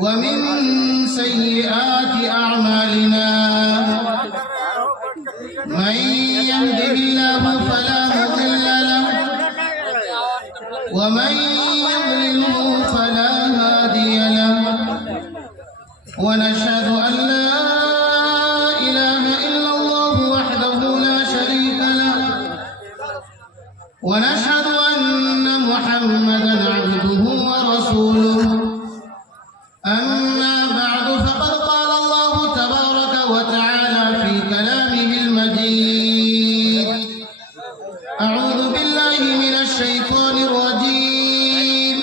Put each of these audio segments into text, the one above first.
ومن سيئات أعمالنا من يهده الله فلا مضل له ومن يضلله فلا هادي له ونشهد أن لا إله إلا الله وحده لا شريك له ونشهد أن محمدا عبده ورسوله أما بعد فقد قال الله تبارك وتعالى في كلامه المجيد أعوذ بالله من الشيطان الرجيم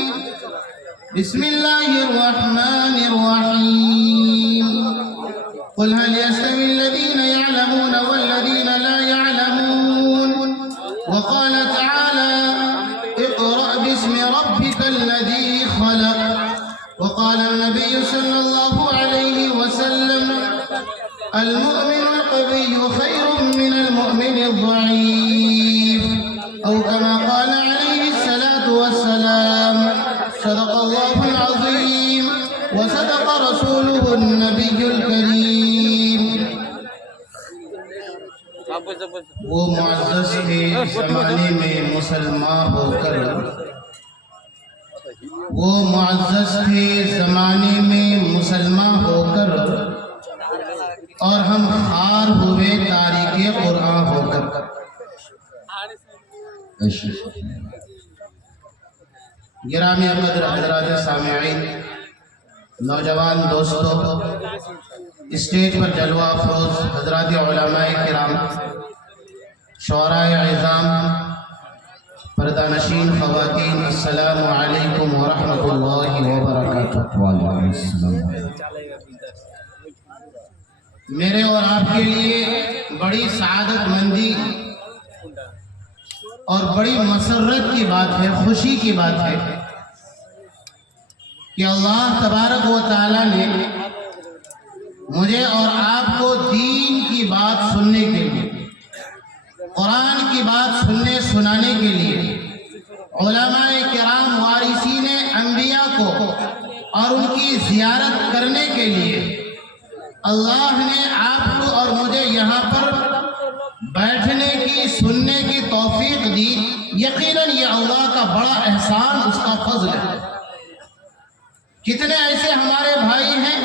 بسم الله الرحمن الرحيم قل هل يستوي الذين يعلمون والذين لا يعلمون وقال تعالى اقرأ باسم ربك الذي خلق وقال النبي صلى الله عليه وسلم المؤمن القوي خير من المؤمن الضعيف أو كما قال عليه الصلاة والسلام صدق الله العظيم وصدق رسوله النبي الكريم وہ معزز کے زمانے میں مسلمان ہو کر اور ہم خار ہوئے تاریخ قرآن ہو کر گرامی قدر حضرات سامعین، نوجوان دوستو، اسٹیج پر جلوہ افروز حضرات علماء کرام، شعراء عظام، پردہ نشین خواتین، السلام علیکم ورحمۃ اللہ وبرکاتہ۔ میرے اور آپ کے لیے بڑی سعادت مندی اور بڑی مسرت کی بات ہے، خوشی کی بات ہے کہ اللہ تبارک و تعالیٰ نے مجھے اور آپ کو دین کی بات سننے کے لیے، قرآن کی بات سنانے کے لیے، علماء کرام وارثین انبیاء کو اور ان کی زیارت کرنے کے لیے اللہ نے آپ کو اور مجھے یہاں پر بیٹھنے کی، سننے کی توفیق دی۔ یقیناً یہ اللہ کا بڑا احسان، اس کا فضل ہے۔ کتنے ایسے ہمارے بھائی ہیں،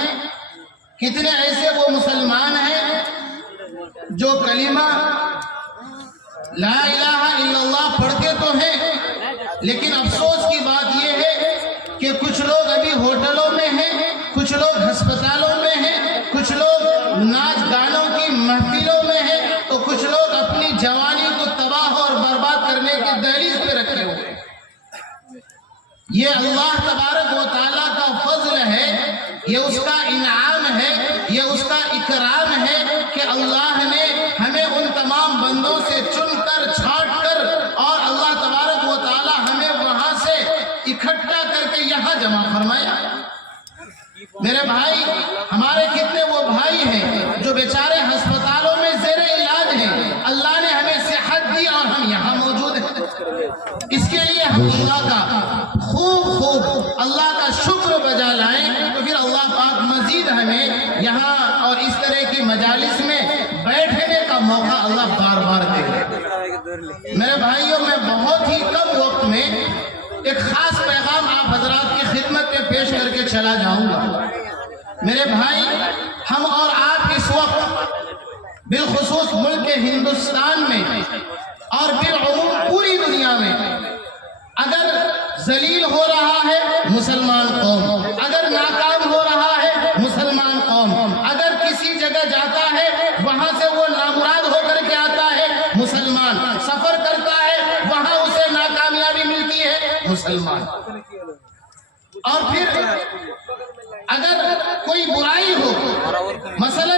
کتنے ایسے وہ مسلمان ہیں جو کلمہ لا الہ الا اللہ پڑھتے تو ہیں، لیکن افسوس کی بات یہ ہے کہ کچھ لوگ ابھی ہوٹلوں میں ہیں، کچھ لوگ ہسپتالوں میں ہیں، کچھ لوگ ناچ گانوں کی محفلوں میں ہیں، تو کچھ لوگ اپنی جوانی کو تباہ اور برباد کرنے کی دہلیز پہ رکھے ہوئے ہیں۔ یہ اللہ تبارک و تعالیٰ کا فضل ہے، یہ اس کا انعام ہے، یہ اس کا اکرام ہے کہ اللہ نے ہمیں ان تمام بندوں سے چن کر، چھانٹ کر، اور اللہ تبارک و تعالیٰ ہمیں وہاں سے اکٹھا کر کے یہاں جمع فرمایا۔ میرے بھائی، ہمارے کتنے وہ بھائی ہیں جو بیچارے ہسپتالوں میں زیر علاج ہیں، اللہ نے ہمیں صحت دی اور ہم یہاں موجود ہیں۔ اس کے لیے ہم اللہ کا خوب اللہ کا شکر بجا لائیں، تو پھر اللہ پاک مزید ہمیں یہاں اور اس طرح کی مجالس میں بیٹھنے کا موقع اللہ بار بار دے گا۔ میرے بھائیوں، میں بہت ہی کم وقت میں ایک خاص پیغام آپ حضرات کی خدمت میں پیش کر کے چلا جاؤں گا۔ میرے بھائی، ہم اور آپ اس وقت بالخصوص ملک ہندوستان میں اور بالعموم پوری دنیا میں اگر ذلیل ہو رہا ہے مسلمان قوم، اگر ناکام ہو رہا ہے مسلمان قوم، اگر کسی جگہ جاتا ہے وہاں سے وہ نامراد ہو کر کے آتا ہے مسلمان، سفر کرتا ہے وہاں اسے ناکامیابی ملتی ہے مسلمان، اور پھر اگر کوئی برائی ہو، مثلا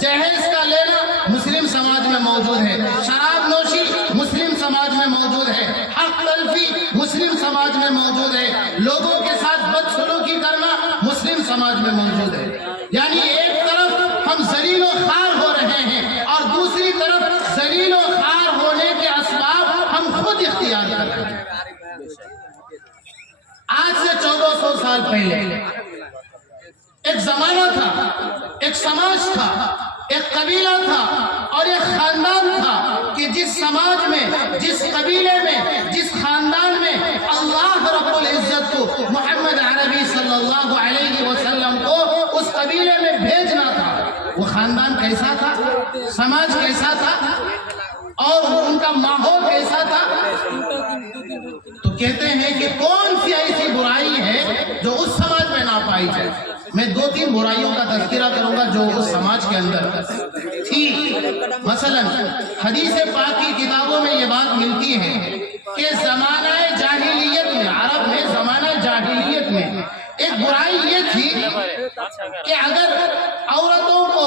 جہیز کا لینا مسلم سماج میں موجود ہے، شراب نوشی مسلم سماج میں موجود ہے، حق تلفی مسلم سماج میں موجود ہے، لوگوں کے ساتھ بدسلوکی کرنا مسلم سماج میں موجود ہے۔ یعنی ایک طرف ہم ذلیل و خوار ہو رہے ہیں اور دوسری طرف ذلیل و خوار ہونے کے اسباب ہم خود اختیار کر رہے ہیں۔ آج سے 1400 سال پہلے ایک زمانہ تھا، ایک سماج تھا، ایک قبیلہ تھا اور ایک خاندان تھا کہ جس سماج میں، جس قبیلے میں، جس خاندان میں اللہ رب العزت کو محمد عربی صلی اللہ علیہ وسلم کو اس قبیلے میں بھیجنا تھا، وہ خاندان کیسا تھا، سماج کیسا تھا اور ان کا ماحول کیسا تھا؟ تو کہتے ہیں کہ کون سی ایسی برائی ہے جو اس سماج میں نہ پائی جائے۔ میں 2-3 برائیوں کا تذکرہ کروں گا جو اس سماج کے اندر تھی۔ مثلا حدیث پاک کی کتابوں میں یہ بات ملتی ہے کہ زمانہ جاہلیت میں، عرب میں زمانہ جاہلیت میں ایک برائی یہ تھی کہ اگر عورتوں کو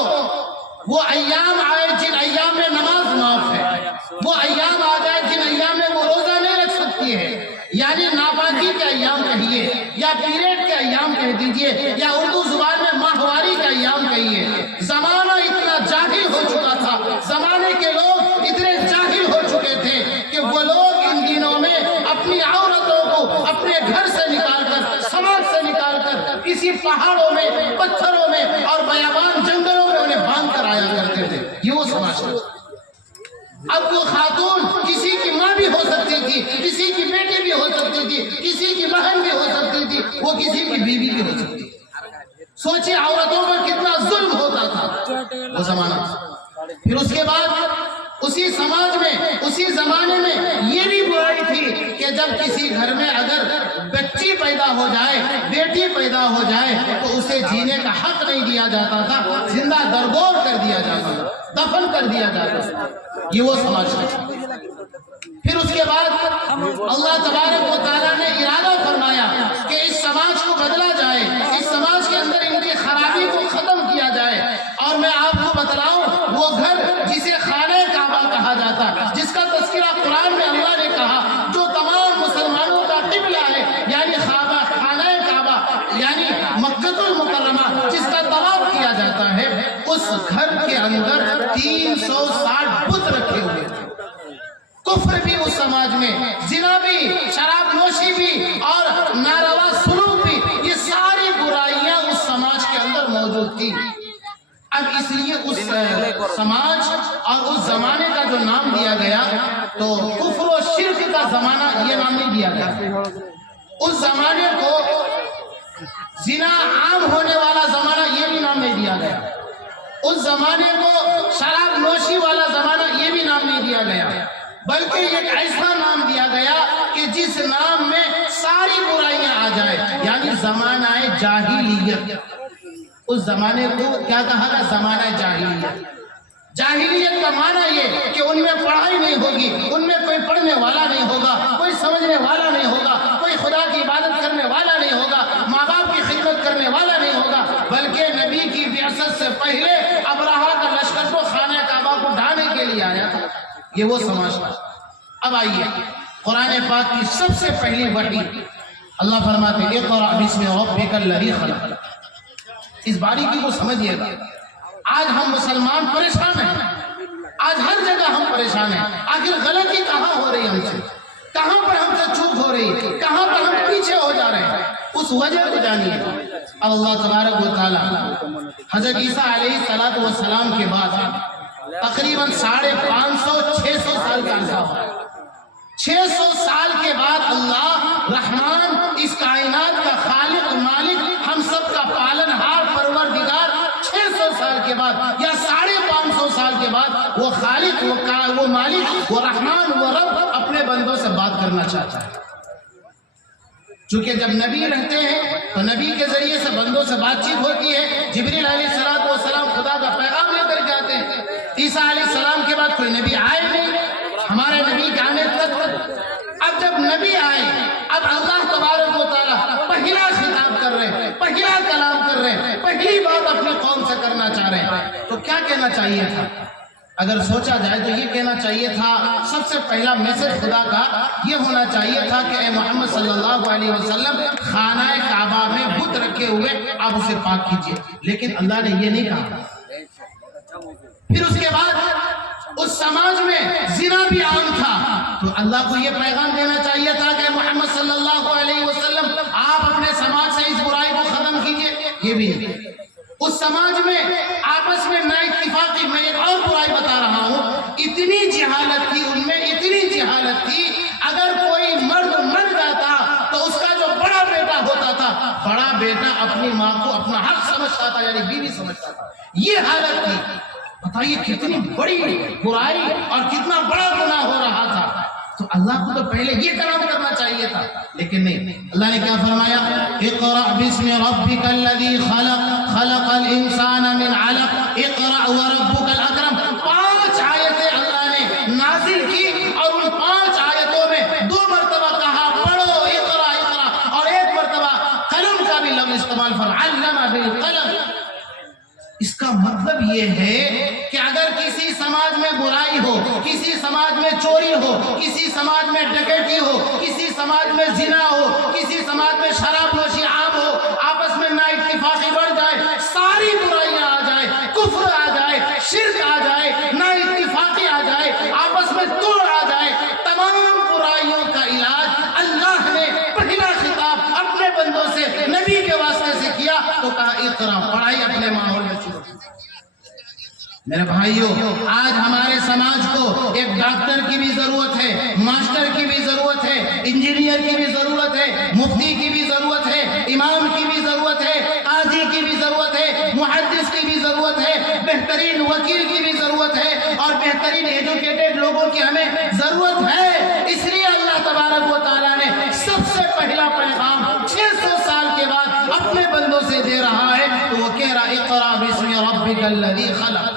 وہ ایام آئے جن ایام میں نماز معاف ہے، وہ ایام آ جائے جن ایام میں وہ روزہ نہیں رکھ سکتی ہے، یعنی ناپاکی کے ایام کہیے یا پیریڈ کے ایام کہہ دیجئے یا اردو زبان میں ماہواری کا ایام کہیے۔ زمانہ اتنا جاہل ہو چکا تھا، زمانے کے لوگ اتنے جاہل ہو چکے تھے کہ وہ لوگ ان دنوں میں اپنی عورتوں کو اپنے گھر سے نکال کر، سماج سے نکال کر کسی پہاڑوں میں، پتھروں میں اور بیابان جنگلوں میں انہیں باندھ کر آیا کرتے تھے۔ یہ وہ سماج تھا۔ اب وہ خاتون کسی کی ماں بھی ہو سکتی تھی، کسی کی بیٹی بھی ہو سکتی تھی، کسی کی بہن بھی ہو سکتی تھی، وہ کسی کی بیوی بھی ہو سکتی تھی۔ سوچیں عورتوں پر کتنا ظلم ہوتا تھا وہ زمانہ۔ پھر اس کے بعد اسی سماج میں، اسی زمانے میں یہ بھی برائی تھی کہ جب کسی گھر میں اگر بچی پیدا ہو جائے، بیٹی پیدا ہو جائے تو اسے جینے کا حق نہیں دیا جاتا تھا، زندہ درگور کر دیا جاتا تھا، دفن کر دیا جاتا تھا۔ یہ وہ سماج تھا۔ پھر اس کے بعد اللہ تبارک و تعالیٰ نے ارادہ فرمایا کہ اس سماج کو بدلا جائے، اس سماج کے اندر ان کی خرابی کو ختم کیا جائے۔ اور میں آپ کو بتلاؤں وہ گھر جسے خانہ کعبہ کہا جاتا، جس کا تذکرہ قرآن میں اللہ نے کہا، جو تمام مسلمانوں کا قبلہ ہے، یعنی خانہ کعبہ یعنی مکہ المکرمہ جس کا طواف کیا جاتا ہے، اس گھر کے اندر 360 بت رکھے ہوئے تھے۔ کفر بھی اس سماج میں، زنا بھی، شراب نوشی بھی اور ناروا سلوک بھی، یہ ساری برائیاں اس سماج کے اندر موجود تھی۔ اب اس لیے اس سماج اور اس زمانے کا جو نام دیا گیا تو کفر و شرک کا زمانہ یہ نام نہیں دیا گیا۔ اس زمانے کو زنا عام ہونے والا زمانہ یہ بھی نام نہیں دیا گیا۔ اس زمانے کو شراب نوشی والا زمانہ یہ بھی نام نہیں دیا گیا، بلکہ ایک ایسا نام دیا گیا کہ جس نام میں ساری برائیاں آ جائے، یعنی زمانہ جاہلیت۔ اس زمانے کو کیا کہا گیا؟ زمانہ جاہلیت۔ جاہلیت کا معنی یہ کہ ان میں پڑھائی نہیں ہوگی، ان میں کوئی پڑھنے والا نہیں ہوگا، کوئی سمجھنے والا نہیں ہوگا، کوئی خدا کی عبادت کرنے والا نہیں ہوگا، ماں باپ کی خدمت کرنے والا نہیں ہوگا، بلکہ نبی کی بعثت سے پہلے ابرہہ کا لشکر کو خانہ کعبہ کو ڈھانے کے لیے آیا تھا۔ یہ وہ سماج تھا۔ اب آئیے قرآن پاک کی سب سے پہلی وحی اللہ فرماتے ہیں اقرأ بسم ربک الذی خلق۔ اس باریکی کو سمجھیے گا۔ آج ہم مسلمان پریشان ہیں، آج ہر جگہ ہم پریشان ہیں۔ آخر غلطی کہاں ہو رہی ہے ہم سے؟ کہاں پر ہم سے چوک ہو رہی ہے؟ کہاں پر ہم پیچھے ہو جا رہے ہیں؟ اس وجہ کو جانیے۔ اب اللہ تبارک و تعالی حضرت عیسیٰ علیہ السلام کے بعد تقریباً 550-600 سال کا عرصہ ہوا۔ 600 سال کے بعد اللہ رحمان، اس کائنات کا خالق، مالک، ہم سب کا پالن ہار، پروردگار، 600 سال کے بعد یا 550 سال کے بعد وہ خالق، وہ مالک، وہ رحمان، وہ رب اپنے بندوں سے بات کرنا چاہتا ہے۔ چونکہ جب نبی رہتے ہیں تو نبی کے ذریعے سے بندوں سے بات چیت ہوتی ہے۔ جبریل علیہ السلام خدا کا پیغام لے کر کے آتے ہیں۔ عیسیٰ علیہ السلام کے بعد کوئی نبی آئے نہیں، ہمارے نبی کے آنے تک۔ اب جب نبی آئے، اب اللہ تبارک و تعالیٰ پہلا خطاب کر رہے ہیں، پہلا کلام کر رہے ہیں، پہلی بات اپنی قوم سے کرنا چاہ رہے ہیں۔ تو کیا کہنا چاہیے تھا؟ اگر سوچا جائے تو یہ کہنا چاہیے تھا، سب سے پہلا میسج خدا کا یہ ہونا چاہیے تھا کہ اے محمد صلی اللہ علیہ وسلم، خانہ کعبہ میں بت رکھے ہوئے آپ اسے پاک کیجئے، لیکن اللہ نے یہ نہیں کہا۔ پھر اس کے بعد اس سماج میں زنا بھی عام تھا، تو اللہ کو یہ پیغام دینا چاہیے تھا کہ محمد صلی اللہ علیہ وسلم آپ اپنے سماج سے اس برائی کو ختم کیجئے، یہ بھی نہیں۔ اس سماج میں آپس میں نا اتفاقی، میں ایک اور برائی بتا رہا ہوں، اتنی جہالت تھی ان میں، اتنی جہالت تھی، اگر کوئی مرد مر جاتا تو اس کا جو بڑا بیٹا ہوتا تھا، بڑا بیٹا اپنی ماں کو اپنا حق سمجھتا تھا، یعنی بیوی سمجھتا تھا۔ یہ حالت تھی۔ بتائیے کتنی بڑی برائی اور کتنا بڑا گناہ ہو رہا تھا۔ تو اللہ کو تو پہلے یہ کلام کرنا چاہیے تھا، لیکن نہیں۔ اللہ نے کیا فرمایا؟ اقرأ بسم ربک الذی خلق خلق الانسان من علق اقرأ وربک الاکرم۔ 5 آیتیں اللہ نے نازل کی اور ان 5 آیتوں میں 2 مرتبہ کہا پڑھو اقرأ اقرأ، اور 1 مرتبہ قلم کا بھی لفظ استعمال فرمایا علم بالقلم۔ اس کا مطلب یہ ہے کہ اگر کسی سماج میں برائی ہو، کسی سماج میں چوری ہو، کسی سماج میں ڈکیتی ہو، کسی سماج میں زنا ہو، کسی سماج میں شراب نوشی عام ہو، آپس میں نا اتفاقی بڑھ جائے، ساری برائیاں آ جائے، کفر آ جائے، شرک آ جائے، نا اتفاقی آ جائے، آپس میں توڑ آ جائے، تمام برائیوں کا علاج اللہ نے پہلا خطاب اپنے بندوں سے نبی کے واسطے سے کیا تو کہا اقرا، پڑھائی اپنے ماحول میں شروع۔ میرے بھائیوں، آج ہمارے سماج کو ایک ڈاکٹر کی بھی ضرورت ہے، ماسٹر کی بھی ضرورت ہے، انجینئر کی بھی ضرورت ہے، مفتی کی بھی ضرورت ہے، امام کی بھی ضرورت ہے، قاضی کی بھی ضرورت ہے، محدث کی بھی ضرورت ہے، بہترین وکیل کی بھی ضرورت ہے، اور بہترین ایجوکیٹڈ لوگوں کی ہمیں ضرورت ہے۔ اس لیے اللہ تبارک و تعالیٰ نے سب سے پہلا پیغام 600 سال کے بعد اپنے بندوں سے دے رہا ہے، تو وہ کہہ رہا اقرأ بسم ربک الذی خلق۔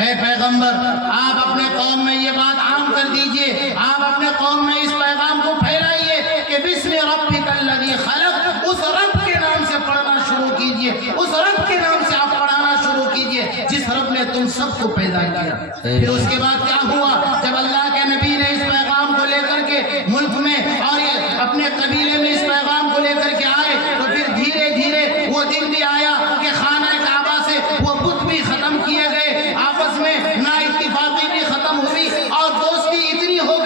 اے پیغمبر، آپ اپنے قوم میں یہ بات عام کر دیجئے، آپ اپنے قوم میں اس پیغام کو پھیلائیے کہ بسم ربک الذی خلق، اس رب کے نام سے پڑھنا شروع کیجئے، اس رب کے نام سے آپ پڑھانا شروع کیجئے جس رب نے تم سب کو پیدا کیا۔ پھر اس کے بعد کیا ہوا؟ جب اللہ کے نبی نے اس پیغام کو لے کر کے ملک میں اور اپنے قبیلے میں اس پیغام کو لے کر کے آئے، تو پھر دھیرے دھیرے وہ دن بھی آیا کہ خانہ کعبہ سے وہ بت بھی ختم کیے گئے، آپس میں نا اتفاقی بھی ختم ہوئی، اور دوستی اتنی ہو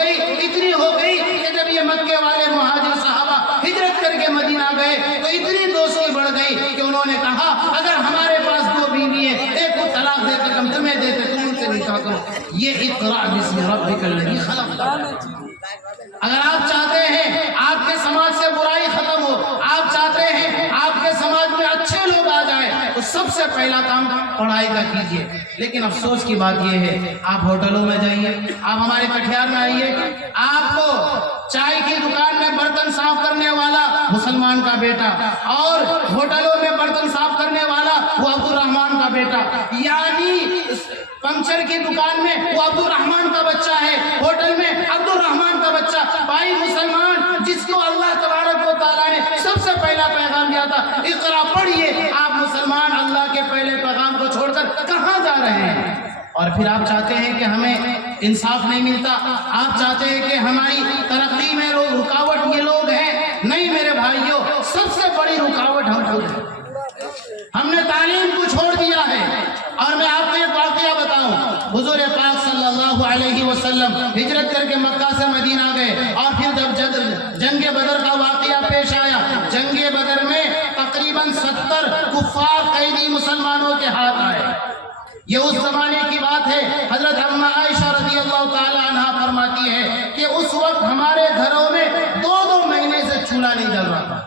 گئی کہ جب یہ مکے والے مہاجر صحابہ ہجرت کر کے مدینہ گئے تو اتنی دوستی بڑھ گئی کہ انہوں نے کہا اگر ہمارے پاس 2 بیوی ہیں، ایک کو طلاق دے کر ہم تمہیں دیتے، تم ان سے نکاح کرو۔ یہ اقرأ بسم ربک الذی خلق۔ اگر آپ چاہتے ہیں آپ کے سماج سے برائی ختم ہو، آپ چاہتے ہیں آپ کے سماج میں اچھے لوگ آ جائیں، تو سب سے پہلا کام پڑھائی کا کیجئے۔ لیکن افسوس کی بات یہ ہے، آپ ہوٹلوں میں جائیے، آپ ہمارے کٹھیار میں آئیے، آپ کو چائے کی دکان میں برتن صاف کرنے والا مسلمان کا بیٹا، اور ہوٹلوں میں برتن صاف کرنے والا وہ عبد الرحمان کا بیٹا، یعنی پنکچر کی دکان میں وہ عبد الرحمان کا بچہ ہے، ہوٹل میں عبد الرحمان کا بچہ۔ بھائی مسلمان، جس کو اللہ تبارک و تعالیٰ نے سب سے پہلا پیغام دیا تھا اقرا پڑھیے، آپ مسلمان اللہ کے پہلے پیغام کو چھوڑ کر کہاں جا رہے ہیں؟ اور پھر آپ چاہتے ہیں کہ ہمیں انصاف نہیں ملتا، آپ چاہتے ہیں کہ ہماری ترقی میں رکاوٹ یہ لوگ ہیں۔ نہیں میرے بھائیوں، سب سے بڑی رکاوٹ ہم خود ہیں۔ ہم نے تعلیم کو چھوڑ دیا ہے۔ اور میں آپ کو ایک واقعہ بتاؤں، حضور پاک صلی اللہ علیہ وسلم ہجرت کر کے مکہ سے مدینہ گئے، اور پھر جب جنگ بدر کا واقعہ پیش آیا، جنگ بدر میں تقریباً 70 کفار قیدی مسلمانوں کے ہاتھ آئے۔ یہ اس زمانے کی بات ہے، حضرت اماں عائشہ رضی اللہ تعالی عنہ فرماتی ہے کہ اس وقت ہمارے گھروں میں 2 مہینے سے چولہا نہیں جل رہا تھا،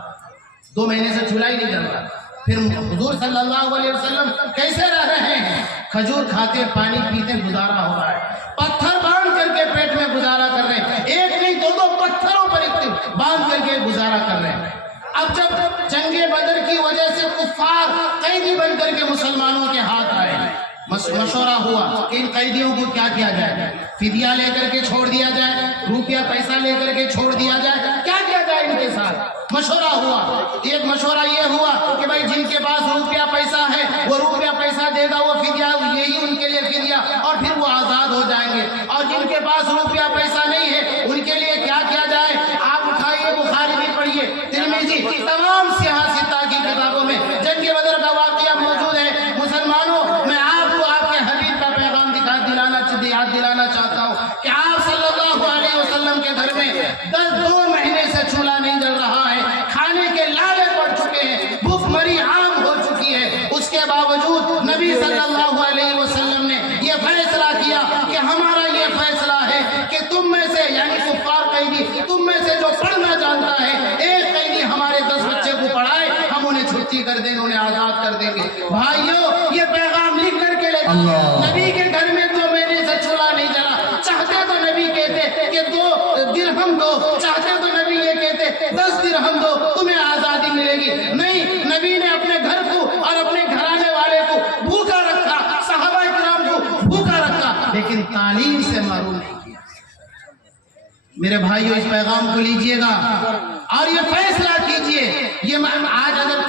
2 مہینے سے چولہا ہی نہیں جل رہا۔ پھر حضور صلی اللہ علیہ وسلم کیسے رہ رہے ہیں؟ کھجور کھاتے، پانی پیتے، گزارا ہو رہا ہے، پتھر باندھ کر کے پیٹ میں گزارا کر رہے ہیں، ایک نہیں 2 پتھروں پر باندھ کر کے گزارا کر رہے ہیں۔ اب جب جنگ بدر کی وجہ سے کفار قیدی بن کر کے مسلمانوں کے ہاتھ آئے، مشورہ ہوا کہ ان قیدیوں کو کیا کیا جائے، فدیہ لے کر کے چھوڑ دیا جائے، روپیہ پیسہ لے کر کے چھوڑ دیا جائے، کیا کیا جائے ان کے ساتھ؟ مشورہ ہوا۔ ایک مشورہ یہ ہوا کہ بھائی جن کے پاس روپیہ پیسہ ہے وہ روپیہ پیسہ دے گا، وہ فدیہ یہی ان کے لیے فدیہ، اور پھر وہ آزاد ہو جائیں گے۔ اور جن کے پاس روپیہ پیسہ نہیں ہے ان کے لیے کیا کیا جائے؟ آپ اٹھائیے، بخاری بھی پڑھیے، ترمذی، تمام سیاہ ستہ کی کتابوں میں جنگ بدر کا واقعہ موجود ہے۔ مسلمانوں، میں آپ کو آپ کے حبیب کا پیغام یاد دلانا چاہتا ہوں کہ آپ صلی اللہ علیہ وسلم کے گھر میں 2 مہینے سے چولہا نہیں جل رہا ہے، کھانے کے لالے پڑ چکے چھٹی کر دیں گے, انہیں آزاد کر دیں گے. بھائیوں یہ پیغام لکھ کر کے لے نبی کے گھر میں 2 مہینے سے چولہا نہیں جلا. چاہتے تو نبی کہتے کہ 2 درہم دو, چاہتے تو نبی یہ کہتے 10 درہم دو, تمہیں آزادی ملے گی. نہیں, نبی نے اپنے گھر کو اور اپنے گھرانے والے کو بھوکا رکھا, صحابہ کرام کو بھوکا رکھا, لیکن تعلیم سے محروم نہیں کیا. میرے بھائیو اس پیغام کو لیجئے گا اور یہ فیصلہ کیجئے. یہ آج اگر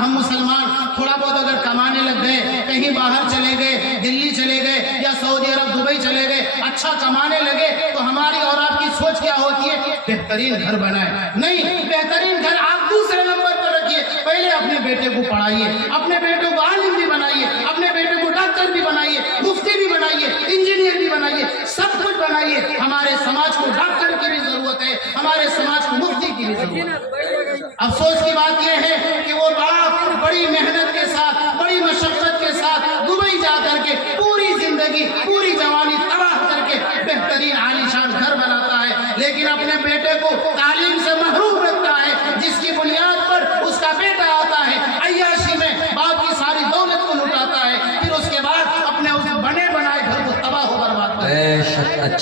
ہم مسلمان تھوڑا بہت اگر کمانے لگ گئے, کہیں باہر چلے گئے, دلی چلے گئے یا سعودی عرب دبئی چلے گئے, اچھا کمانے لگے, تو ہماری اور آپ کی سوچ کیا ہوتی ہے؟ بہترین گھر بنائے. نہیں, بہترین گھر آپ دوسرے نمبر پر رکھیے. پہلے اپنے بیٹے کو پڑھائیے, اپنے بیٹے کو عالم بھی بنائیے, اپنے بیٹے کو ڈاکٹر بھی بنائیے, مفتی بھی بنائیے, انجینئر بھی بنائیے, سب کچھ بنائیے. ہمارے سماج کو ڈاکٹر کی بھی ضرورت ہے, ہمارے سماج کو مفتی کی بھی ضرورت ہے. افسوس کی بات یہ ہے کہ وہ باپ بڑی محنت کے ساتھ, بڑی مشقت کے ساتھ دبئی جا کر کے پوری زندگی, پوری جوانی تباہ کر کے بہترین عالیشان گھر بناتا ہے, لیکن اپنے بیٹے کو تعلیم سے محروم رکھتا ہے, جس کی بنیاد پر اس کا بیٹا آتا ہے عیاشی میں باپ کی ساری دولت کو لٹاتا ہے, پھر اس کے بعد اپنے اس بنے بنائے گھر کو تباہ و برباد کرتا ہے.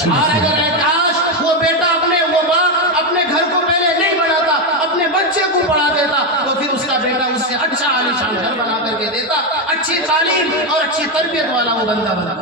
اور اگر کاش وہ بیٹا وہ باپ اپنے گھر کو پہلے نہیں بناتا, اپنے بچے کو پڑھا دیتا, تو پھر اس کا بیٹا اس سے اچھا عالیشان گھر بنا کر کے دیتا, اچھی تعلیم اور اچھی تربیت والا وہ بندہ بنا.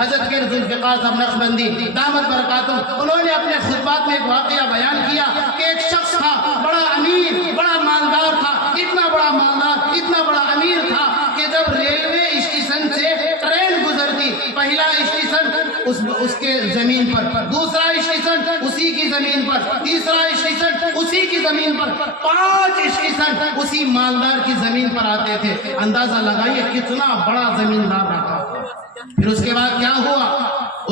حضرت کے ذوالفقار صاحب نقشبندی دامت برکاتہم, انہوں نے اپنے خطبات میں ایک واقعہ بیان کیا کہ ایک شخص تھا, بڑا امیر, بڑا مالدار تھا, اتنا بڑا مالدار, اتنا بڑا امیر تھا کہ جب ریلوے اسٹیشن سے ٹرین گزرتی, پہلا اسٹیشن اس کے زمین پر, دوسرا اسٹیشن اسی کی زمین پر, تیسرا اسٹیشن اسی کی زمین پر, 5 اسٹیشن اسی مالدار کی زمین پر آتے تھے. اندازہ لگائیے کتنا بڑا زمیندار رہا. پھر اس کے بعد کیا ہوا؟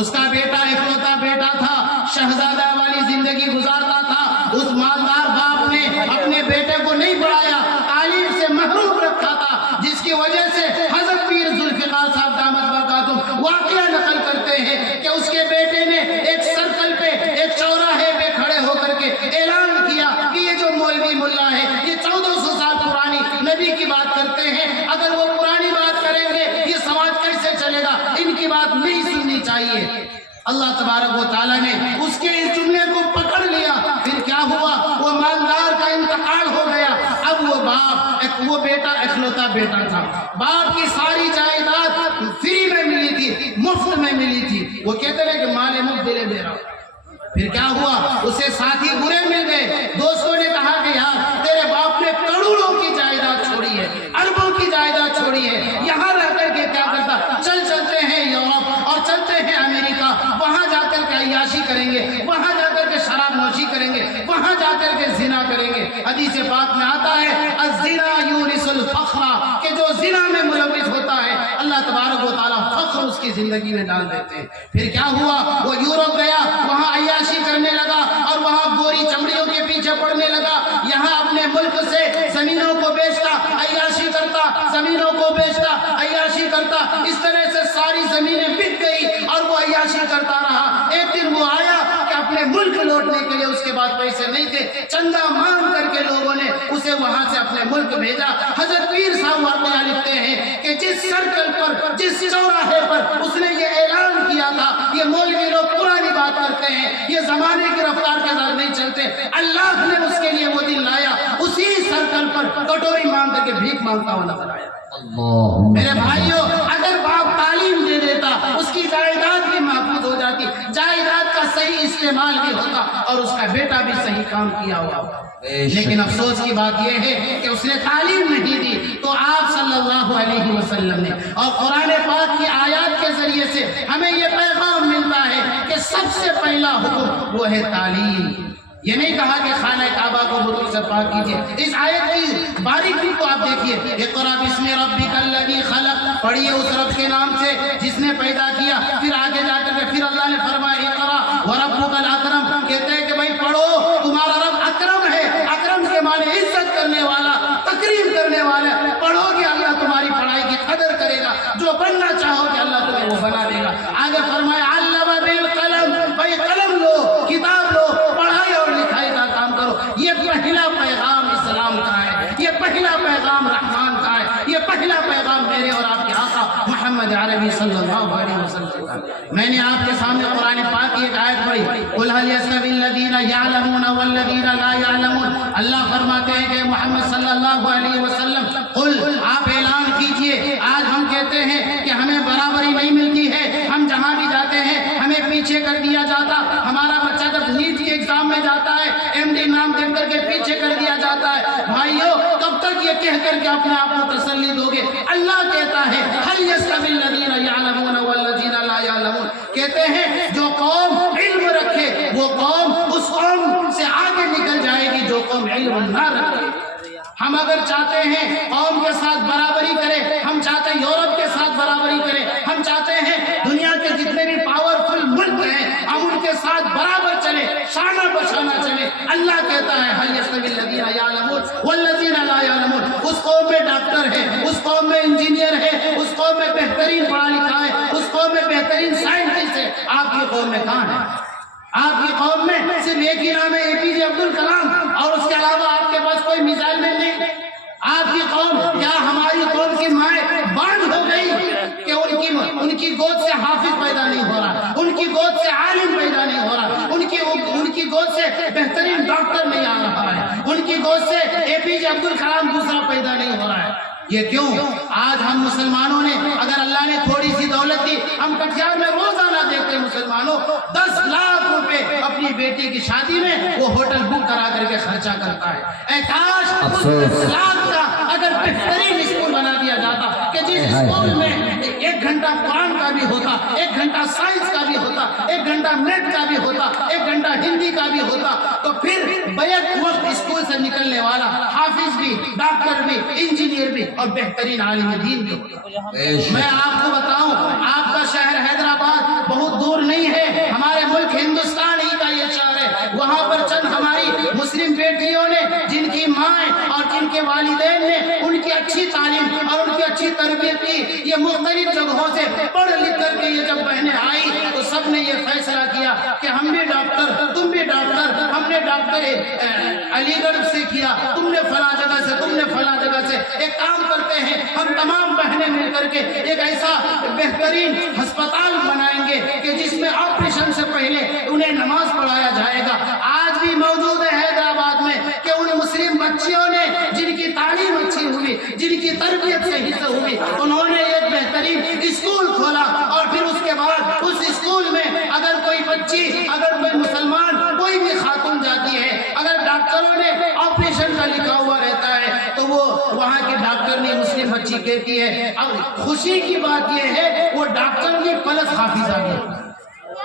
اس کا بیٹا اکلوتا بیٹا تھا, شہزادہ والی زندگی گزارتا تھا. اس مالدار باپ نے اپنے بیٹے کو نہیں پڑھایا, تعلیم سے محروم رکھا تھا, جس کی وجہ سے حضرت پیر ذوالفقار صاحب دامت برکاتہم واقعہ نقل کرتے ہیں کہ اس کے بیٹے نے ایک سرکل پہ, ایک چوراہے پہ کھڑے ہو کر کے اعلان کیا کہ یہ جو مولوی ملا ہے یہ 1400 سال پرانی نبی کی بات کرتے ہیں, اگر وہ پرانی بات کریں گے یہ سماج کیسے چلے گا, ان کی بات نہیں سننی چاہیے. اللہ تبارک و تعالیٰ نے اس کے اس جملے کو پکڑ لیا. پھر کیا ہوا؟ وہ مالدار کا انتقال ہو گیا. اب وہ باپ, وہ بیٹا اکلوتا بیٹا تھا, باپ کی ساری جائیداد فری میں ملی تھی, مفت میں ملی تھی. وہ کہتے ہیں کہ مال مفت دلے میرا. پھر کیا ہوا؟ اسے ساتھی برے مل گئے. دوستوں نے کہا کہ یار تیرے باپ نے کروڑوں کی جائیداد چھوڑی ہے, اربوں کی جائیداد چھوڑی ہے, یہاں رہ کر کے کیا کرتا؟ چلتے ہیں یورپ اور چلتے ہیں امریکہ, وہاں جا کر کے عیاشی کریں گے, وہاں جا کر کے شراب نوشی کریں گے, وہاں جا کر کے زنا کریں گے. حدیث پاک میں آتا ہے الزنا یورث الفخر, کہ جو زنا میں ملوث ہوتا ہے اللہ تبارک و تعالیٰ فخر اس کی زندگی میں ڈال دیتے ہیں. پھر کیا ہوا؟ وہ یورپ گیا, وہاں عیاشی کرنے لگا اور وہاں گوری چمڑیوں کے پیچھے پڑنے لگا. یہاں اپنے ملک سے زمینوں کو بیچتا, عیاشی کرتا, زمینوں کو بیچتا, عیاشی کرتا. اس طرح سے ساری زمینیں بک گئی اور وہ عیاشی کرتا رہا. ایک دن وہ آیا کہ اپنے ملک لوٹنے کے لیے اس کے بعد پیسے نہیں تھے, چندہ مانگ کر کے لوگوں نے اسے وہاں سے اپنے ملک بھیجا. حضرت پیر صاحب واقعہ لکھتے ہیں کہ جس سرکل پر, جس چوراہے پر اس نے یہ اعلان کیا تھا, یہ مولوی لوگ پرانی بات کرتے ہیں, یہ زمانے کی رفتار کے ساتھ نہیں چلتے, اللہ نے اس کے لیے وہ دن لایا, اسی سرکل پر کٹوری مانگ کر کے بھیک مانگتا ہوا نظر آیا. میرے بھائیوں, اگر باپ تعلیم دے دیتا اس کی جائیداد بھی محفوظ ہو جاتی, جائیداد کا صحیح استعمال بھی ہوتا اور اس کا بیٹا بھی صحیح کام کیا ہوا. لیکن افسوس کی بات یہ ہے کہ اس نے تعلیم نہیں دی. تو آپ صلی اللہ علیہ وسلم نے اور قرآن پاک کی آیات کے ذریعے سے ہمیں یہ پیغام ملتا ہے کہ سب سے پہلا حکم وہ ہے تعلیم. یہ نہیں کہا کہ خانہ کعبہ کو بتوں سے پاک کیجئے. اس آیت کی باریکی کو آپ دیکھیے, اقرا بسم ربک الذی خلق, پڑھیے اس رب کے نام سے جس نے پیدا کیا. پھر آگے جا کر کے پھر اللہ نے فرمایا اقرا وربک الاکرم, کہتے ہیں کہ بھائی پڑھو, تمہارا رب اکرم ہے. اکرم کے معنی عزت کرنے والا, تکریم کرنے والا. پڑھو گے اللہ تمہاری پڑھائی کی قدر کرے گا, جو بننا چاہو گے اللہ تمہیں وہ بنا دے گا. آگے فرمایا علم بالقلم, بھائی قلم لو, کتاب لو, پڑھائی اور لکھائی کا کام کرو. یہ پہلا پیغام اسلام کا ہے, یہ پہلا پہلا پیغام رحمان کا ہے، یہ پہلا پیغام میرے اور آپ کے آقا محمد عربی صلی اللہ علیہ وسلم کا ہے۔ میں نے آپ کے سامنے قرآن پاک کی ایک آیت پڑھی، قُلْ هَلْ يَسْتَوِي الَّذِينَ يَعْلَمُونَ وَالَّذِينَ لَا يَعْلَمُونَ۔ اللہ فرماتے ہیں کہ محمد صلی اللہ علیہ وسلم قل، آپ اعلان کیجئے، آج ہم کہتے ہیں کہ ہمیں برابری نہیں ملتی ہے، ہم جہاں بھی جاتے ہیں ہمیں پیچھے کر دیا جاتا، ہمارا بچہ جب نیٹ کے ایگزام میں جاتا ہے MD نام دیکھ کر کے پیچھے کر دیا جاتا ہے۔ بھائیو کب تک یہ کہہ کر کے اپنے آپ کو تسلی دو گے؟ اللہ کہتا ہے هل يستوي الذين يعلمون والذين لا يعلمون، کہتے ہیں جو قوم علم رکھے وہ قوم اس قوم سے آگے نکل جائے گی جو قوم علم نہ رکھے۔ ہم اگر چاہتے ہیں قوم کے ساتھ برابری کریں، ہم چاہتے ہیں یورپ کے ساتھ برابری کریں، ہم چاہتے ہیں دنیا کے جتنے بھی پاورفل ملک ہیں ہم ان کے ساتھ برابر چلیں، شانہ بشانہ چلیں۔ اللہ کہتا ہے هل يستوي الذين يعلمون والذين لا يعلمون، اس قوم میں ڈاکٹر ہے، اس قوم میں انجینئر ہے، اس قوم میں بہترین پڑھا لکھا ہے، اس قوم میں بہترین سائنٹسٹ ہے، آپ کی قوم میں کہاں ہے؟ آپ کی قوم میں صرف ایک ہی نام ہے APJ عبد الکلام، اور اس کے علاوہ آپ کے پاس کوئی مثال نہیں۔ آپ کی قوم، کیا ہماری قوم کی مائیں باندھ ہو گئی کہ ان کی گود سے حافظ پیدا نہیں ہو رہا، ان کی گود سے عالم پیدا نہیں ہو رہا، ان کی گود سے بہترین ڈاکٹر نہیں آ رہا ہے، ان کی گود سے APJ عبد الکلام دوسرا پیدا نہیں ہو رہا ہے؟ یہ کیوں؟ آج ہم مسلمانوں نے، اگر اللہ نے تھوڑی سی دولت دی، ہم کٹیہار میں روزانہ دیکھتے ہیں مسلمانوں 10 لاکھ روپے اپنی بیٹی کی شادی میں وہ ہوٹل بک کرا کر کے خرچہ کرتا ہے۔ اے کاش 10 لاکھ کا اگر بہترین اسکول بنا دیا جاتا کہ جس اسکول میں 1 گھنٹہ قرآن کا بھی ہوتا، 1 گھنٹہ سائنس کا بھی ہوتا، 1 گھنٹہ میتھ کا بھی ہوتا، 1 گھنٹہ ہندی کا بھی ہوتا، تو پھر بیک وقت اسکول سے نکلنے والا حافظ بھی، ڈاکٹر بھی، انجینئر بھی اور بہترین عالم دین بھی ہوتا۔ میں آپ کو بتاؤں، آپ کا شہر حیدرآباد بہت دور نہیں ہے، ہمارے ملک ہندوستان ہی کا یہ شہر ہے، وہاں پر چند ہماری مسلم بیٹیوں نے جن کی مائیں اور جن کے والدین نے ان کی اچھی تعلیم اور ان کی اچھی تربیت کی، یہ مختلف جگہوں سے پڑھ لکھ کر کے یہ جب بہنیں آئی تو سب نے یہ فیصلہ کیا کہ ہم بھی ڈاکٹر، تم بھی ڈاکٹر، ہم نے ڈاکٹر علی گڑھ سے کیا، تم نے فلاں جگہ سے، تم نے فلاں جگہ سے، ایک کام کرتے ہیں ہم تمام بہنیں مل کر کے ایک ایسا بہترین ہسپتال بنائیں گے کہ جس میں آپریشن سے پہلے انہیں نماز پڑھایا جائے گا۔ آج بھی موجود ہے حیدرآباد میں کہ ان مسلم بچیوں نے جن کی تعلیم اچھی ہوئی، جن کی تربیت صحیح سے ہوئی، انہوں نے ایک بہترین اسکول کھولا، اور پھر اس کے بعد اس اسکول میں اگر کوئی بچی، اگر کوئی مسلمان، کوئی بھی خاتون جاتی ہے، اگر ڈاکٹروں نے آپریشن کا لکھا ہوا رہتا ہے تو وہ وہاں کے ڈاکٹر نے مسلم بچی کہتی ہے۔ اب خوشی کی بات یہ ہے وہ ڈاکٹر نے پلس حافظہ بھی،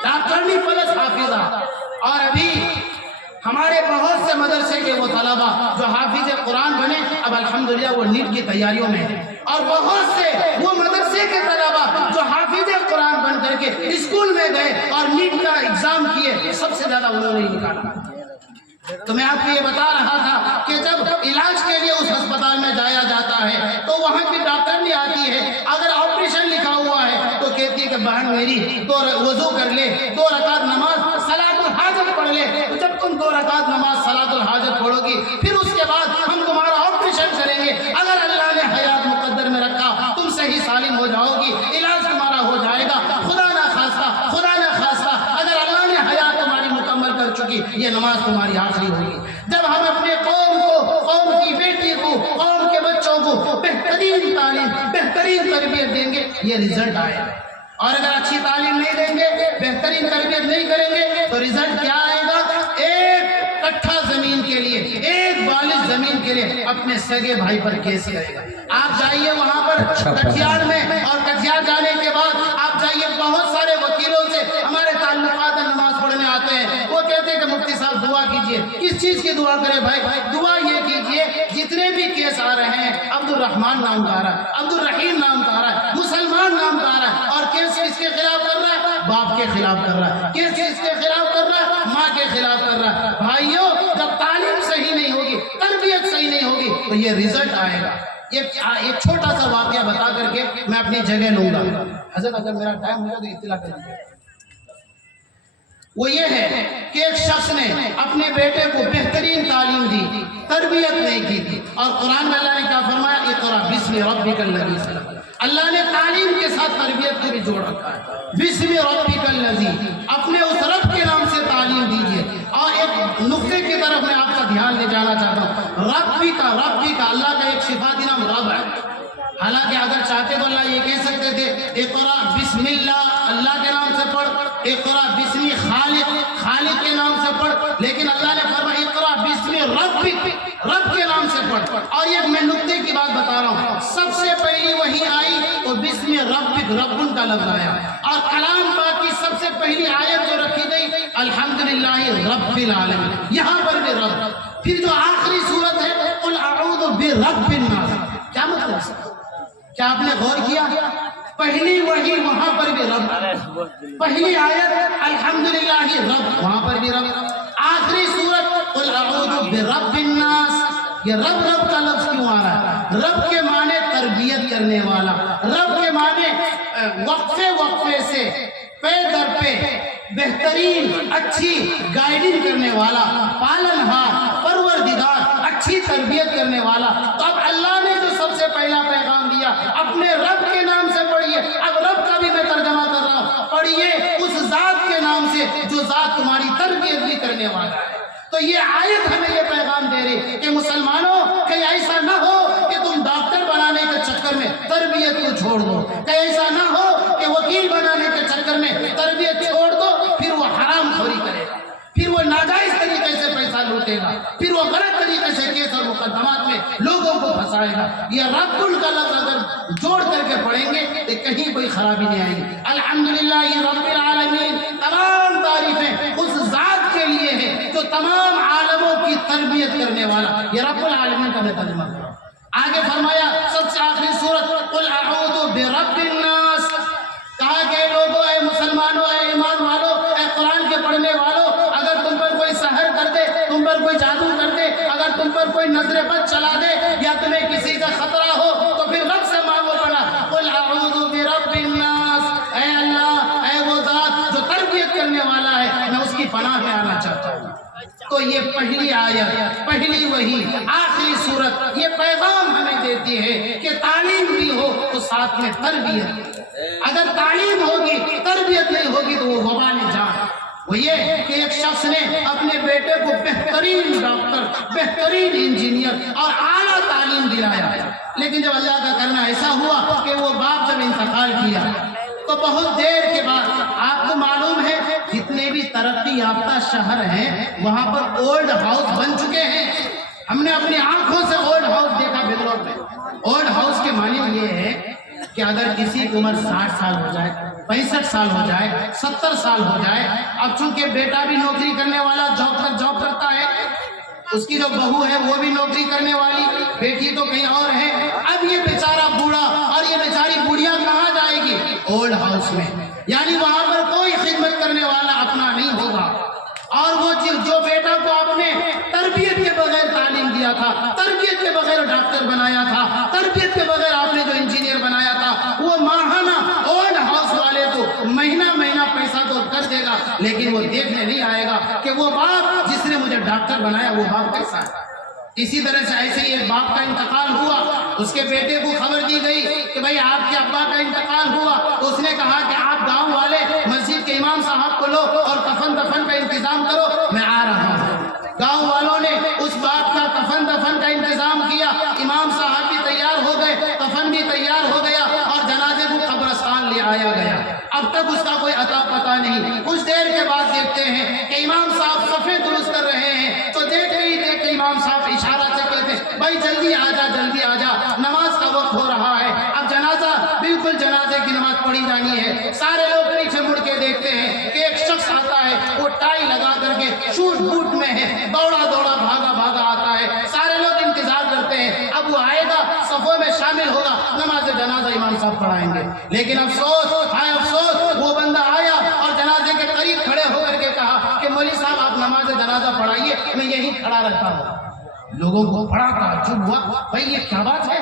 ڈاکٹر نے پلس حافظہ، اور ابھی ہمارے بہت سے مدرسے کے وہ طلبہ جو حافظ قرآن بنے اب الحمدللہ وہ نیٹ کی تیاریوں میں ہیں، اور بہت سے وہ مدرسے کے طلبہ جو حافظ قرآن بن کر کے اسکول میں گئے اور نیٹ کا ایگزام کیے، سب سے زیادہ انہوں نے نکالا۔ تو میں آپ کو یہ بتا رہا تھا کہ جب علاج کے لیے اس ہسپتال میں جایا جاتا ہے تو وہاں کی ڈاکٹر بھی آتی ہے، اگر آپریشن لکھا ہوا ہے تو کہتی ہے کہ بہن میری 2 وضو کر لے، 2 رکعت نماز صلاۃ الحاجت پڑھ لے۔ جب تم 2 رکعت نماز صلاۃ الحاجت پڑھو گی پھر اس کے بعد ہم تمہارا آپریشن کریں گے، اگر اللہ نے حیات مقدر میں رکھا تم صحیح سالم ہو جاؤ گی، علاج تمہارا ہو جائے گا۔ خدا نہ خواستہ اگر اللہ نے حیات تمہاری مکمل کر چکی یہ نماز تمہاری آخری ہوگی۔ جب ہم اپنے قوم کو، قوم کی بیٹی کو، قوم کے بچوں کو بہترین تعلیم، بہترین تربیت دیں گے یہ رزلٹ آئے گا، اور اگر اچھی تعلیم نہیں دیں گے، بہترین تربیت نہیں کریں گے تو رزلٹ کیا آئے گا؟ 1 کٹھا زمین کے لیے، 1 بالغ زمین کے لیے اپنے سگے بھائی پر کیس کرے گا۔ آپ جائیے وہاں پر کٹیہار میں، اور کٹیہار جانے کے بعد آپ جائیے بہت سارے وکیلوں سے ہمارے تعلقات نماز پڑھنے آتے ہیں، وہ کہتے ہیں کہ مفتی صاحب دعا کیجئے۔ کس چیز کی دعا کرے بھائی؟ دعا یہ کیجئے جتنے بھی کیس آ رہے ہیں عبد الرحمن نام کا آ رہا ہے، عبد الرحیم نام کا آ رہا ہے، مسلمان نام کا آ رہا ہے، اور کیس کس کے خلاف کر رہا ہے؟ باپ کے خلاف کر رہا ہے۔ کیس کس کے خلاف کر رہا ہے؟ ماں کے خلاف کر رہا ہے۔ بھائیوں جب تعلیم صحیح نہیں ہوگی، تربیت صحیح نہیں ہوگی تو یہ رزلٹ آئے گا۔ ایک چھوٹا سا واقعہ بتا کر کے میں اپنی جگہ لوں گا۔ حضرت اگر میرا ٹائم ہوگا تو اطلاع کر دیجیے۔ وہ یہ ہے کہ ایک شخص نے اپنے بیٹے کو بہترین تعلیم دی، تربیت نہیں کی تھی، اور قرآن میں اللہ نے کیا فرمایا؟ اقرأ بسم ربک الذی خلق۔ اللہ نے تعلیم کے ساتھ تربیت کو بھی جوڑ رکھا ہے۔ بسم ربک الذی، اپنے اس رب کے نام سے تعلیم دیجیے۔ اور ایک نقطے کی طرف میں آپ کا دھیان لے جانا چاہتا ہوں، ربی کا اللہ کا ایک صفاتی نام رب ہے۔ حالانکہ اگر چاہتے تو اللہ یہ کہہ سکتے تھے اقرأ بسم اللہ، اللہ کے نام سے پڑھ، اقرأ بسم خالق کے نام سے پڑھ، لیکن اللہ نے فرمایا اقرأ بسم ربک، رب کے نام سے پڑھ۔ اور یہ میں نقطے کی بات بتا رہا ہوں، سب سے پہلی وہی آئی تو بسم ربک، ربن کا لفظ آیا، اور کلام پاک کی سب سے پہلی آیت جو رکھی گئی الحمدللہ رب العالمین، یہاں پر بھی رب۔ پھر جو آخری سورت ہے قل اعوذ برب الناس، کیا مطلب ہے؟ کیا آپ نے غور کیا؟ پہلی وحی وہاں پر بھی رب، پہلی آیت الحمدللہ رب، وہاں پر بھی رب، آخری سورت قل اعوذ برب الناس۔ یہ رب کا لفظ کیوں آ رہا ہے؟ رب کے معنی تربیت کرنے والا، رب کے معنی وقفے سے پے در پہ بہترین اچھی گائیڈنگ کرنے والا، پالنہار، پروردگار، اچھی تربیت کرنے والا۔ تو اب اللہ نے جو سب سے پہلا پیغام دیا اپنے رب کے نام سے پڑھیے۔ اب رب کا بھی میں ترجمہ کر رہا ہوں، پڑھیے اس ذات کے نام سے جو ذات تمہاری تربیت بھی کرنے والا ہے۔ تو یہ آیت ہمیں یہ پیغام دے رہی کہ مسلمانوں کہیں ایسا نہ ہو کہ تم ڈاکٹر بنانے کے چکر میں تربیت کو چھوڑ دو، کہیں ایسا نہ ہو کہ وکیل بنانے کے چکر میں تربیت چھوڑ دو، پھر وہ حرام خوری کرے گا، پھر وہ ناجائز طریقے سے پیسہ لوٹے گا، پھر وہ غلط طریقے سے کیس اور مقدمات میں لوگوں کو پھنسائے گا۔ یہ رب کا لفظ اگر جوڑ کر کے پڑھیں گے تو کہیں کوئی خرابی نہیں آئے گی۔ الحمدللہ رب العالمین، تمام تعریفیں اس ذات کے لیے ہیں جو تمام عالموں کی تربیت کرنے والا۔ یہ رب العالمین کا میں ترجمہ کر رہا ہوں۔ آگے فرمایا سب سے آخری سورت قل اعوذ برب الناس، کہا کہ لوگوں، اے مسلمانوں، اے ایمان والوں، اے قرآن کے پڑھنے والوں، اگر تم پر کوئی سحر کر دے، تم پر کوئی جادو کر دے، اگر تم پر کوئی نظر بد چلا دے، یا تمہیں کسی کا خطرہ ہو تو پھر رب سے مانگو پناہ۔ قل اعوذ برب الناس، اے اللہ، اے وہ ذات جو تربیت کرنے والا ہے، میں اس کی پناہ میں آنا چاہتا ہوں۔ تو یہ پہلی آیت، پہلی وحی، آخری سورت یہ پیغام ہمیں دیتی ہے کہ تعلیم بھی ہو تو ساتھ میں تربیت۔ اگر تعلیم ہوگی تربیت نہیں ہوگی تو وہ وبال جان۔ وہ یہ کہ ایک شخص نے اپنے بیٹے کو بہترین ڈاکٹر، بہترین انجینئر اور اعلیٰ تعلیم دلایا، لیکن جب اللہ کا کرنا ایسا ہوا کہ وہ باپ جب انتقال کیا تو بہت دیر کے بعد، آپ کو معلوم ہے جتنے بھی ترقی یافتہ شہر ہیں وہاں پر اولڈ ہاؤس بن چکے ہیں۔ ہم نے اپنی آنکھوں سے اولڈ ہاؤس دیکھا بنگلور میں۔ اولڈ ہاؤس کے معنی یہ ہے کہ اگر کسی کی عمر 60 سال ہو جائے، 65 سال ہو جائے، 70 سال ہو جائے، اب چونکہ بیٹا بھی نوکری کرنے والا جاب کرتا ہے، اس کی جو بہو ہے وہ بھی نوکری کرنے والی، بیٹی تو کہیں اور ہے، اب یہ بیچارہ بوڑھا اور یہ بیچاری بوڑھیا کہاں جائے گی؟ اولڈ ہاؤس میں، یعنی وہاں پر کوئی خدمت کرنے والا اپنا نہیں ہوگا۔ اور وہ چیز جو بیٹا کو آپ نے تربیت کے بغیر تعلیم دیا تھا، تربیت کے بغیر ڈاکٹر بنایا تھا، تربیت کے بغیر آپ نے جو انجینئر بنایا تھا، وہ ماہانہ اولڈ ہاؤس والے کو مہینہ پیسہ تو کر دے گا، لیکن وہ دیکھنے نہیں آئے گا کہ وہ باپ جس نے مجھے ڈاکٹر بنایا وہ باپ کیسا ہے۔ اسی طرح سے ایسے ہی ایک باپ کا انتقال ہوا، اس کے بیٹے کو خبر دی گئی کہ بھائی آپ کے ابا کا انتقال ہوا، تو اس نے کہا کہ آپ گاؤں والے مسجد کے امام صاحب کو لو اور کفن دفن کا انتظام کرو، میں آ رہا ہوں۔ گاؤں والوں نے اس باپ کا کفن دفن کا انتظام کیا، امام صاحب بھی تیار ہو گئے، کفن بھی تیار ہو گیا اور جنازے کو قبرستان لے آیا گیا۔ اب تک اس کا کوئی عطا پتہ نہیں۔ کچھ دیر کے بعد دیکھتے ہیں کہ امام صاحب صفیں درست کر رہے ہیں، تو دیکھتے ہی دیکھتے امام صاحب اشارہ سے کہتے ہیں بھائی جلدی آ جا، نماز کا وقت ہو رہا ہے۔ اب جنازہ بالکل جنازے کی نماز پڑھی جانی ہے۔ سارے لوگ پیچھے مڑ کے دیکھتے ہیں کہ ایک شخص آتا ہے، وہ ٹائی لگا کر کے شوٹ بوٹ میں ہے، دوڑا بھاگا آتا ہے۔ سارے لوگ انتظار کرتے ہیں اب وہ آئے گا، صفوں میں شامل ہوگا، نماز جنازہ امام صاحب پڑھائیں گے۔ لیکن افسوس وہ بندہ آیا اور جنازے کے قریب کھڑے ہو کر کے کہا کہ مولوی صاحب آپ نماز جنازہ پڑھائیے، میں یہیں کھڑا رہتا ہوں۔ لوگوں کو بڑا تعجب ہوا، بھائی یہ کیا بات ہے،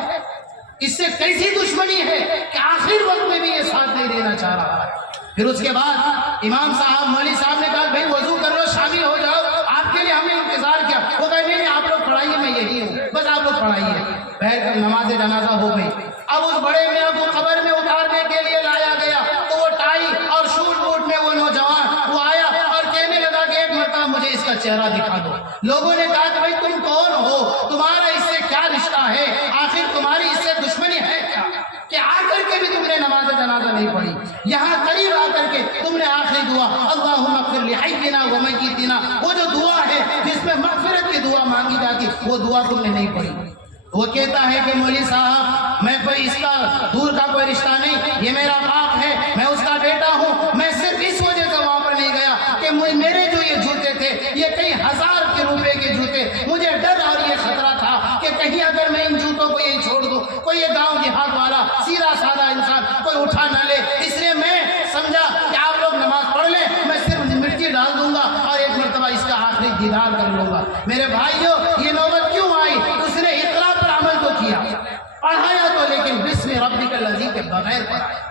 اس سے کیسی دشمنی ہے کہ آخر وقت میں بھی یہ ساتھ نہیں دینا چاہ رہا ہے۔ پھر اس کے بعد امام صاحب مولوی صاحب نے کہا بھائی وضو کر لو شامل ہو جاؤ، آپ کے لیے ہم نے انتظار کیا۔ وہ کہا نہیں آپ لوگ پڑھائیے، میں یہی ہوں، بس آپ لوگ پڑھائیے۔ بیٹھ کر نماز جنازہ ہو گئی۔ اب اس بڑے میاں کو قبر میں اتارنے کے لیے لایا گیا تو وہ ٹائی اور شوٹ بوٹ میں وہ نوجوان وہ آیا اور کہنے لگا کہ ایک مرتبہ مجھے اس کا چہرہ دکھا دو۔ لوگوں نے کہا کہ بھائی تم کون ہو، تمہارا اس سے کیا رشتہ ہے، آخر تمہاری اس سے دشمنی ہے کیا کہ آ کر کے بھی تم نے نماز جنازہ نہیں پڑھی؟ یہاں قریب آ کر کے تم نے آخری دعا اللہم اغفر لحینا ومیتنا، وہ جو دعا ہے جس میں مغفرت کی دعا مانگی جاتی، وہ دعا تم نے نہیں پڑھی۔ وہ کہتا ہے کہ مولوی صاحب میں کوئی اس کا دور کا کوئی رشتہ نہیں، یہ میرا باپ ہے، میں اس کا بیٹا ہوں، میں صرف اس وجہ سے وہاں پر نہیں گیا کہ میرے جو یہ جوتے تھے یہ کئی ہزار کے روپے کے جوتے، مجھے ڈر اور یہ خطرہ تھا کہ کہیں اگر میں ان جوتوں کو یہی چھوڑ دوں کوئی یہ گاؤں دیہات والا سیدھا سادہ انسان کوئی اٹھا نہ لے، اس لیے میں سمجھا کہ آپ لوگ نماز پڑھ لیں، میں صرف مٹی ڈال دوں گا اور ایک مرتبہ اس کا آخری دیدار کر لوں گا۔ میرے بھائیو یہ نوبت کیوں آئی؟ اس نے اقرا پر عمل تو کیا، پڑھایا تو لیکن بسم ربک الذی کے بغیر پڑھایا،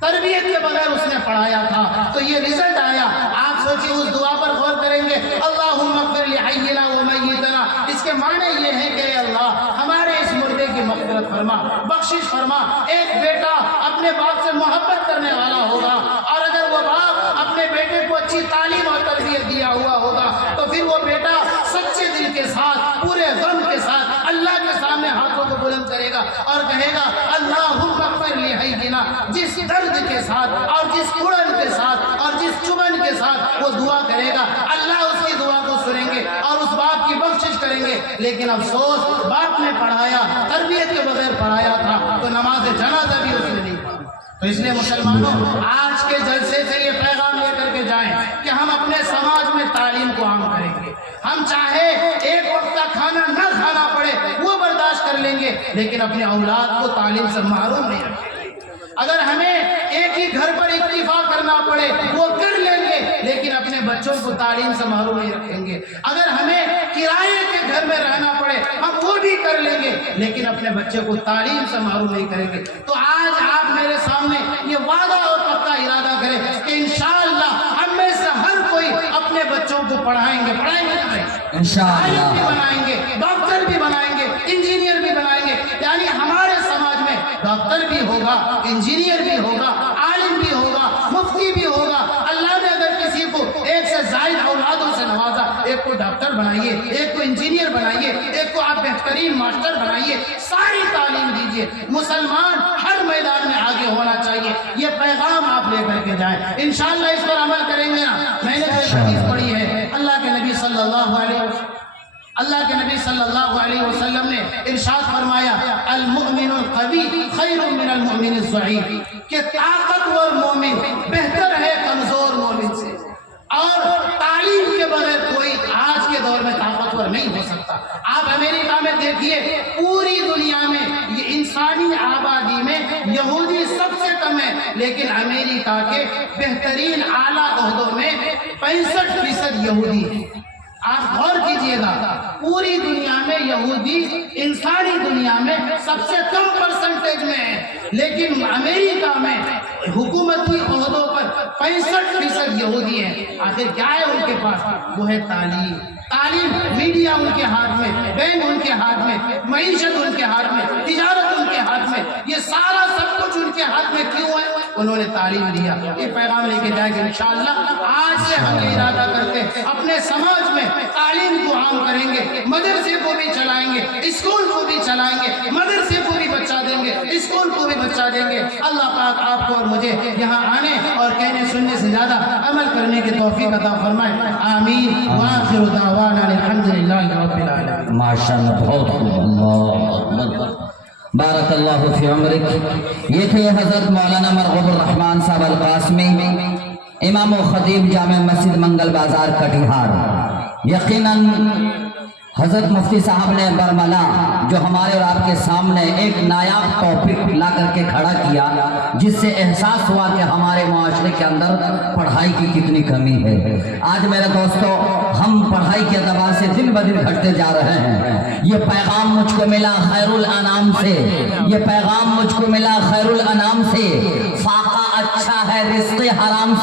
تربیت کے بغیر اس نے پڑھایا تھا، تو یہ رزلٹ آیا۔ آپ سوچیں اس دعا پر غور کریں گے اللہم اغفر لحینا ومیتنا، اس کے معنی یہ ہے کہ اے اللہ ہمارے اس مردے کی مغفرت فرما، بخشش فرما۔ ایک بیٹا اپنے باپ سے محبت کرنے والا ہوگا اور اگر وہ باپ اپنے بیٹے کو اچھی تعلیم اور تربیت دیا ہوا ہوگا تو پھر وہ بیٹا سچے دل کے ساتھ پورے غم کے ساتھ اللہ کے سامنے ہاتھوں کو بلند کرے گا اور کہے گا اللہم اغفر لحینا، جس درد کے ساتھ اور جس اڑن کے ساتھ اور جس چبن کے ساتھ وہ دعا کرے گا اللہ اس کی دعا کو سنیں گے اور اس باپ کی بخشش کریں گے۔ لیکن افسوس باپ نے پڑھایا، تربیت کے بغیر پڑھایا تھا تو نماز جنازہ بھی اس نے نہیں پڑھی۔ تو اس لیے مسلمانوں آج کے جلسے سے یہ پیغام لے کر کے جائیں کہ ہم اپنے سماج میں تعلیم کو عام کریں گے۔ ہم چاہے ایک وقت کا کھانا نہ کھانا پڑے وہ برداشت کر لیں گے، لیکن اپنے اولاد کو تعلیم سے محروم نہیں رکھیں گے۔ اگر ہمیں ایک ہی گھر پر اکتفا کرنا پڑے وہ کر لیں گے، لیکن اپنے بچوں کو تعلیم سے محروم نہیں رکھیں گے۔ اگر ہمیں کرائے کے گھر میں رہنا پڑے ہم وہ بھی کر لیں گے، لیکن اپنے بچے کو تعلیم سے محروم نہیں کریں گے۔ تو آج آپ میرے سامنے یہ وعدہ اور پکا ارادہ کریں کہ انشاءاللہ ہم میں سے ہر کوئی اپنے بچوں کو پڑھائیں گے انشاءاللہ، بھی بنائیں گے، ڈاکٹر بھی بنائیں گے، انجینئر بھی بنائیں گے، یعنی ہمارے سماج میں ڈاکٹر بھی ہوگا، انجینئر بھی ہوگا، عالم بھی ہوگا، مفتی بھی ہوگا۔ اللہ نے اگر کسی کو ایک سے زائد اولادوں سے نوازا، ایک کو ڈاکٹر بنائیے، ایک کو انجینئر بنائیے، ایک کو آپ بہترین ماسٹر بنائیے، ساری تعلیم دیجیے۔ مسلمان ہر میدان میں آگے ہونا چاہیے، یہ پیغام آپ لے کر کے جائیں، انشاءاللہ اس پر عمل کریں گے نا۔ میں نے جو حدیث پڑھی ہے اللہ کے نبی صلی اللہ علیہ وسلم نے ارشاد فرمایا المؤمن القوی خیر من المؤمن الضعیف، کہ طاقتور مومن بہتر ہے کمزور مومن سے، اور تعلیم کے بغیر کوئی آج کے دور میں طاقتور نہیں ہو سکتا۔ آپ امریکہ میں دیکھیے پوری دنیا میں یہ انسانی آبادی میں یہودی سب سے کم ہے، لیکن امریکہ کے بہترین اعلیٰ عہدوں میں 65% یہودی ہیں۔ آپ غور کیجئے گا پوری دنیا میں یہودی انسانی دنیا میں سب سے کم پرسنٹیج میں ہے، لیکن امریکہ میں حکومتی عہدوں پر 65% یہودی ہیں۔ آخر کیا ہے ان کے پاس؟ وہ ہے تعلیم۔ میڈیا ان کے ہاتھ میں، بینک ان کے ہاتھ میں، معیشت ان کے ہاتھ میں، تجارت ان کے ہاتھ میں، یہ سارا سب کچھ ان کے ہاتھ میں کیوں ہے؟ انہوں نے تعلیم دیا۔ یہ پیغام لے کے جائے گا انشاءاللہ۔ آج سے ہم یہ ارادہ کرتے ہیں اپنے سماج میں تعلیم کو عام کریں گے، مدرسے کو بھی چلائیں گے، اسکول کو بھی چلائیں گے، مدرسے کو بھی بچہ دیں گے، اسکول کو بھی بچہ دیں گے۔ اللہ پاک آپ کو اور مجھے یہاں آنے اور کہنے سننے سے زیادہ عمل کرنے کی توفیق عطا فرمائے، آمین۔ وآخر دعوانا الحمدللہ رب العالمین۔ ماشاءاللہ بہت خوب، اللہ اکبر، بارک اللہ فی عمرک۔ یہ تھے حضرت مولانا مرغوب الرحمن صاحب القاسمی، امام و خطیب جامع مسجد منگل بازار کٹیہار۔ یقیناً حضرت مفتی صاحب نے برملا جو ہمارے اور آپ کے سامنے ایک نایاب ٹاپک لا کر کے کھڑا کیا، جس سے احساس ہوا کہ ہمارے معاشرے کے اندر پڑھائی کی کتنی کمی ہے۔ آج میرے دوستو ہم پڑھائی کے اعتبار سے دن بدن گھٹتے جا رہے ہیں۔ یہ پیغام مجھ کو ملا خیر الانام سے، یہ پیغام مجھ کو ملا خیر الانام سے، فاقہ اچھا ہے رزق حرام سے